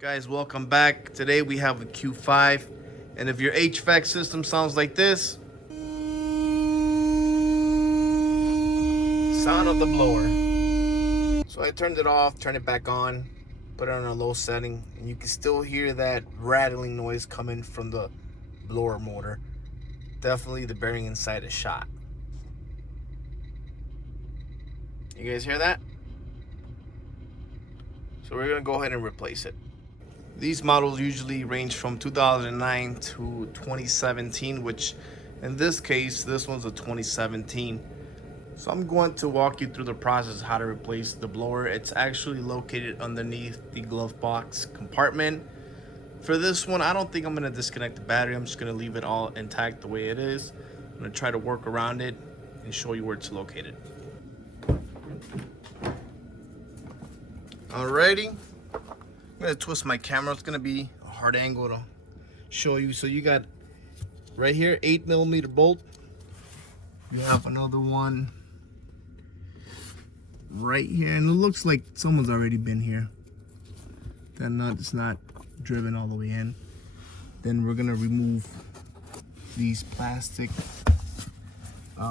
Guys, welcome back. Today we have a Q5, and if your HVAC system sounds like this, sound of the blower. So I turned it off, turned it back on, put it on a low setting, and you can still hear that rattling noise coming from the blower motor. Definitely the bearing inside is shot. You guys hear that? So we're gonna go ahead and replace it. These models usually range from 2009 to 2017, which in this case, this one's a 2017. So I'm going to walk you through the process how to replace the blower. It's actually located underneath the glove box compartment. For this one, I don't think I'm gonna disconnect the battery. I'm just gonna leave it all intact the way it is. I'm gonna try to work around it and show you where it's located. Alrighty. I'm gonna twist my camera. It's gonna be a hard angle to show you. So you got right here 8mm bolt. You have another one right here, and it looks like someone's already been here. That nut is not driven all the way in. Then we're gonna remove these plastic. Where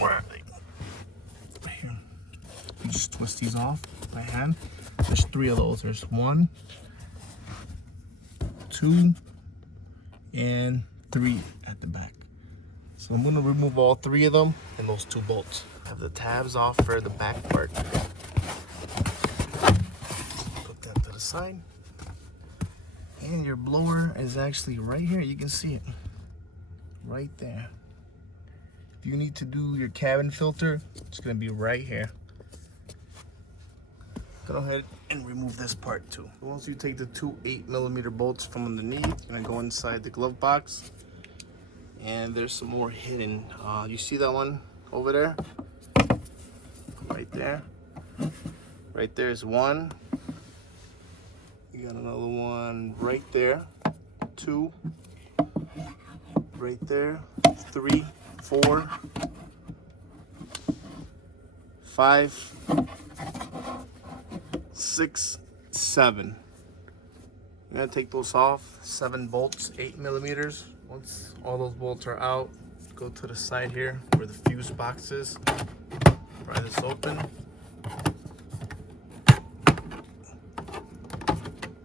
are they? Right here. You just twist these off by hand. There's 3 of those. There's 1, 2, and 3 at the back. So I'm gonna remove all 3 of them and those 2 bolts. Have the tabs off for the back part. Put that to the side. And your blower is actually right here. You can see it right there. If you need to do your cabin filter, it's gonna be right here. Go ahead and remove this part too. Once you take the 2 8mm bolts from underneath, you're gonna go inside the glove box. And there's some more hidden. You see that one over there? Right there. Right there is 1. You got another one right there. 2. Right there. 3, 4, 5. 6, 7. I'm gonna take those off. 7 bolts, 8mm. Once all those bolts are out, go to the side here where the fuse box is. Pry this open.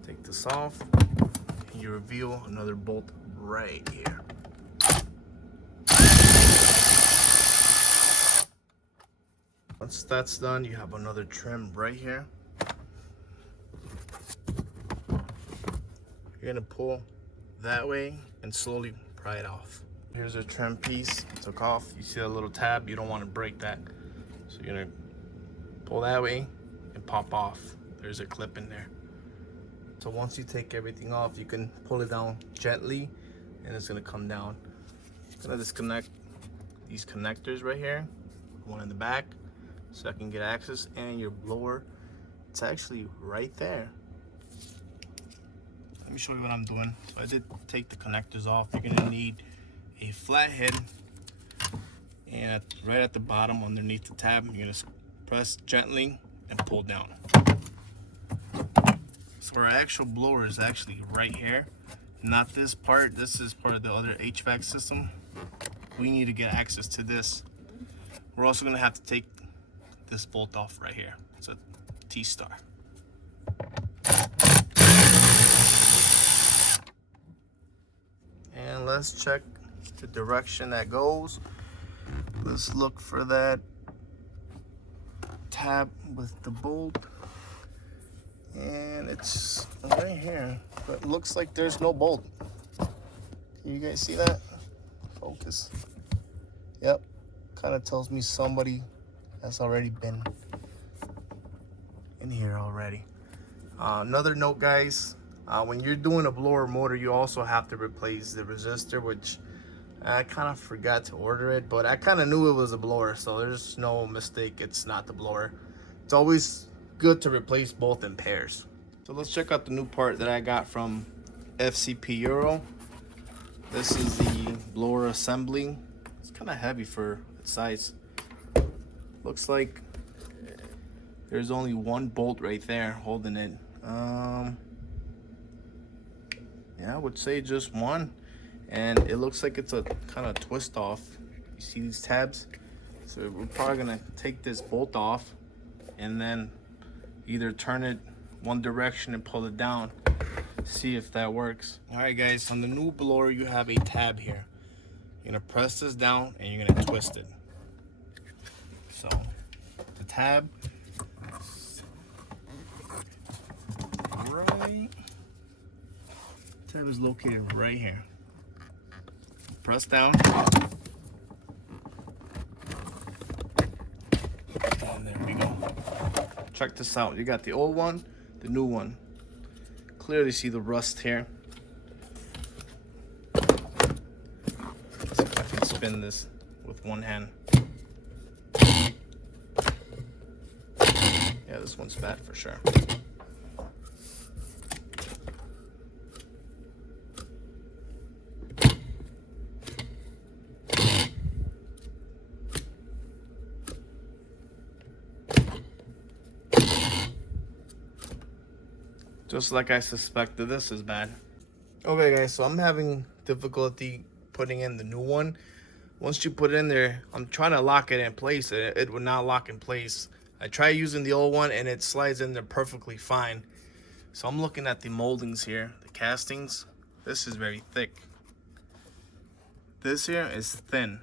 Take this off. And you reveal another bolt right here. Once that's done, you have another trim right here. You're gonna pull that way and slowly pry it off. Here's a trim piece, took off. You see that little tab, you don't wanna break that. So you're gonna pull that way and pop off. There's a clip in there. So once you take everything off, you can pull it down gently and it's gonna come down. I'm gonna disconnect these connectors right here, one in the back, so I can get access, and your blower, it's actually right there. Let me show you what I'm doing. So I did take the connectors off. You're gonna need a flathead, and right at the bottom underneath the tab, you're gonna press gently and pull down. So our actual blower is actually right here, not this part. This is part of the other HVAC system. We need to get access to this. We're also gonna have to take this bolt off right here. It's a T-star. And let's check the direction that goes. Let's look for that tab with the bolt. And it's right here, but it looks like there's no bolt. Can you guys see that? Focus. Yep, kind of tells me somebody has already been in here already. Another note, guys, when you're doing a blower motor, you also have to replace the resistor, which I kind of forgot to order it, but I kind of knew it was a blower, so there's no mistake, it's not the blower. It's always good to replace both in pairs. So let's check out the new part that I got from FCP Euro. This is the blower assembly. It's kind of heavy for its size. Looks like there's only 1 bolt right there holding it. Yeah, I would say just one. And it looks like it's a kind of twist off. You see these tabs? So we're probably gonna take this bolt off and then either turn it one direction and pull it down, see if that works. All right guys, on the new blower you have a tab here. You're gonna press this down and you're gonna twist it. So the tab, tab is located right here. Press down. And there we go. Check this out. You got the old one, the new one. Clearly see the rust here. Let's see if I can spin this with one hand. Yeah, this one's bad for sure. Just like I suspected, this is bad. Okay guys, so I'm having difficulty putting in the new one. Once you put it in there, I'm trying to lock it in place. It would not lock in place. I try using the old one and it slides in there perfectly fine. So I'm looking at the moldings here, the castings. This is very thick. This here is thin.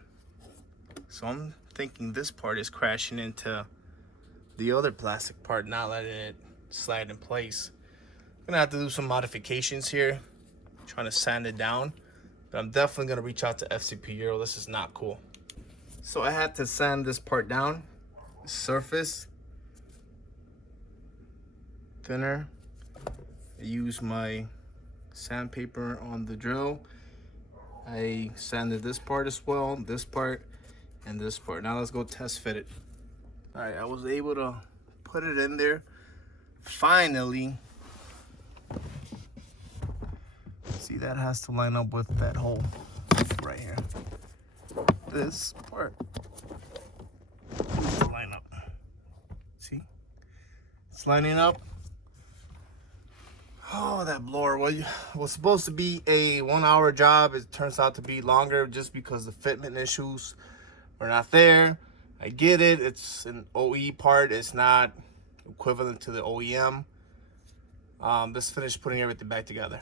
So I'm thinking this part is crashing into the other plastic part, not letting it slide in place. I'm gonna have to do some modifications here, trying to sand it down, but I'm definitely gonna reach out to FCP Euro. This is not cool. So I had to sand this part down, the surface, thinner. I use my sandpaper on the drill. I sanded this part as well, this part, and this part. Now let's go test fit it. All right, I was able to put it in there, finally. See, that has to line up with that hole right here. This part needs to line up. See? It's lining up. Oh, that blower was supposed to be a 1 hour job. It turns out to be longer just because the fitment issues were not there. I get it. It's an OE part. It's not equivalent to the OEM. Let's finish putting everything back together.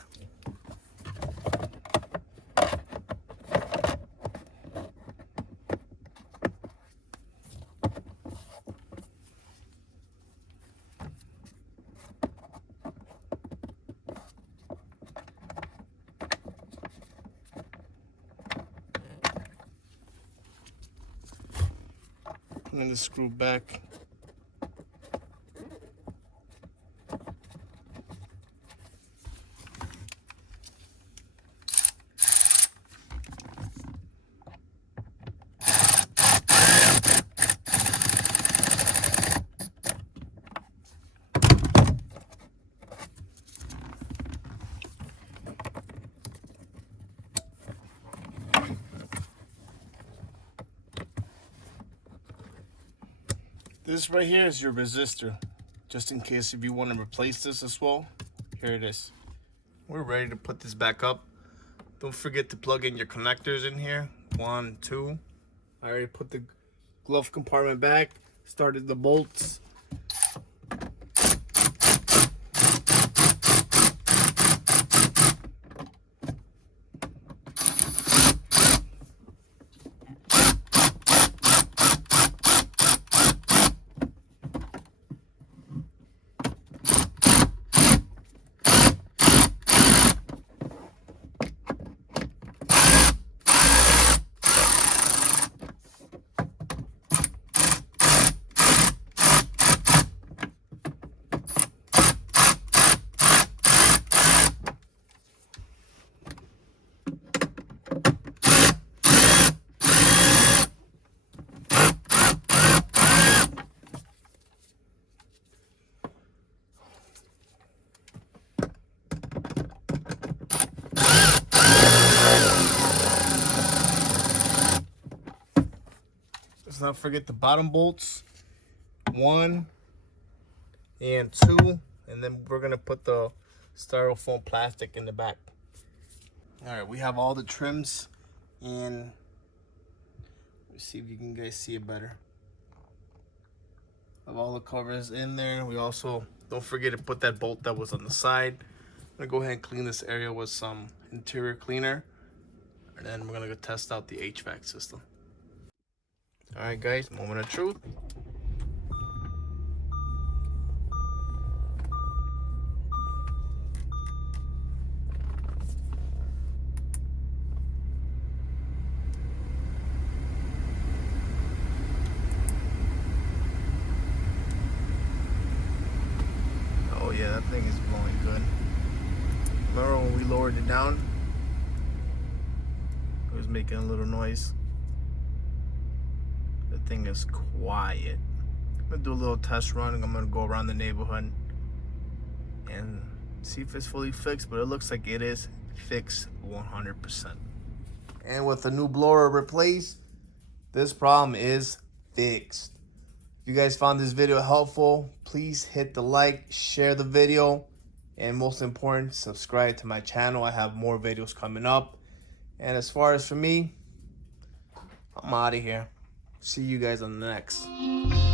Putting the screw back. This right here is your resistor, just in case if you want to replace this as well. Here it is. We're ready to put this back up. Don't forget to plug in your connectors in here. 1, 2. I already put the glove compartment back, started the bolts. Let's not forget the bottom bolts, 1 and 2, and then we're gonna put the styrofoam plastic in the back. All right, we have all the trims, and let's see if you can guys see it better. Have all the covers in there. We also don't forget to put that bolt that was on the side. I'm gonna go ahead and clean this area with some interior cleaner, and then we're gonna go test out the HVAC system. All right, guys, moment of truth. Oh yeah, that thing is blowing good. Remember when we lowered it down? It was making a little noise. The thing is quiet. I'm gonna do a little test run, and I'm gonna go around the neighborhood and see if it's fully fixed, but it looks like it is fixed 100%. And with the new blower replaced, this problem is fixed. If you guys found this video helpful, please hit the like, share the video, and most important, subscribe to my channel. I have more videos coming up. And as far as for me, I'm out of here. See you guys on the next.